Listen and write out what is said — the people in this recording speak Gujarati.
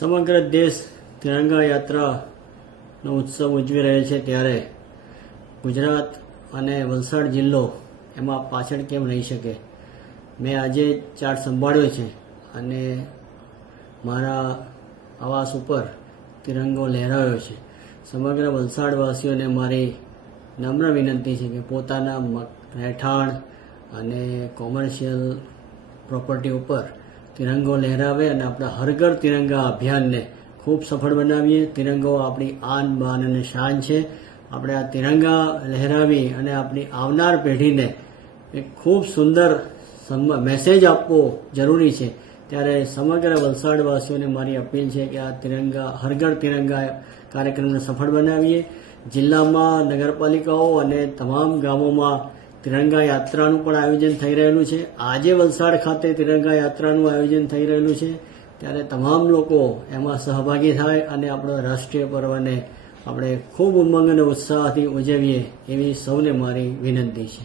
સમગ્ર દેશ તિરંગા યાત્રાનો ઉત્સવ ઉજવી રહ્યો છે ત્યારે ગુજરાત અને વલસાડ જિલ્લો એમાં પાછળ કેમ રહી શકે. મેં આજે ચાર્જ સંભાળ્યો છે અને મારા આવાસ ઉપર તિરંગો લહેરાયો છે. સમગ્ર વલસાડવાસીઓને મારી નમ્ર વિનંતી છે કે પોતાના રહેઠાણ અને કોમર્શિયલ પ્રોપર્ટી ઉપર તિરંગો લહેરાવે અને આપણા હર ઘર તિરંગા અભિયાનને ખૂબ સફળ બનાવીએ. તિરંગો આપણી આન બાન અને શાન છે. આપણે આ તિરંગા લહેરાવી અને આપણી આવનાર પેઢીને એક ખૂબ સુંદર મેસેજ આપવો જરૂરી છે. ત્યારે સમગ્ર વલસાડવાસીઓને મારી અપીલ છે કે આ તિરંગા હર ઘર તિરંગા કાર્યક્રમને સફળ બનાવીએ. જિલ્લામાં નગરપાલિકાઓ અને તમામ ગામોમાં તિરંગા યાત્રાનું પણ આયોજન થઈ રહેલું છે. આજે વલસાડ ખાતે તિરંગા યાત્રાનું આયોજન થઈ રહેલું છે. ત્યારે તમામ લોકો એમાં સહભાગી થાય અને આપણો રાષ્ટ્રીય પર્વને આપણે ખૂબ ઉમંગ અને ઉત્સાહથી ઉજવીએ એવી સૌને મારી વિનંતી છે.